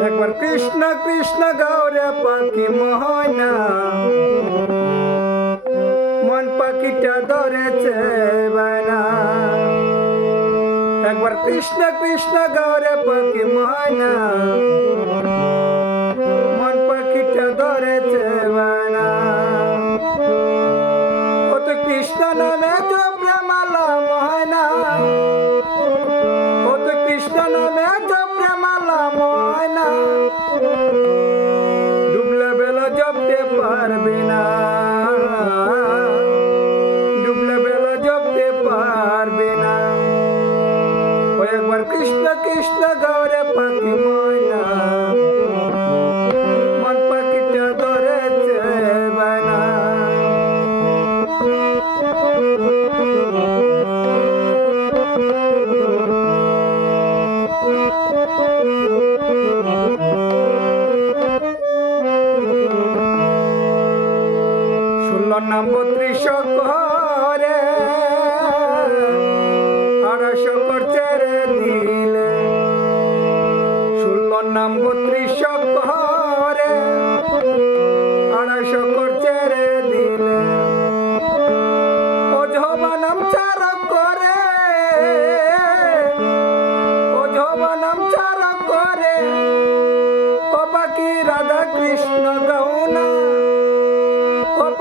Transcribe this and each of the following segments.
একবার কৃষ্ণ কৃষ্ণ গৌরে পাখি মহনা মন পাখিটা ধরেছে বানা একবার কৃষ্ণ কৃষ্ণ গৌরে পাখি মহনা পারবে না। ডুবলে বেলা জপতে পারবে না। ও একবার কৃষ্ণ কৃষ্ণ গৌরে পাখি ময়না। ষোলো নাম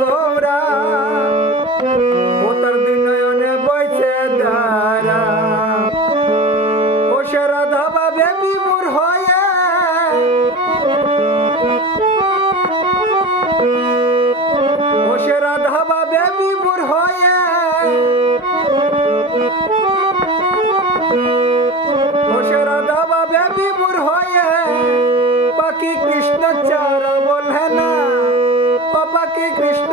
গৌরা ও তার দুই নয়নে বইছে দ্বারা ও সে রাধা বাবে বিমূর হয়ে। ও সে রাধা ও বাকি কৃষ্ণ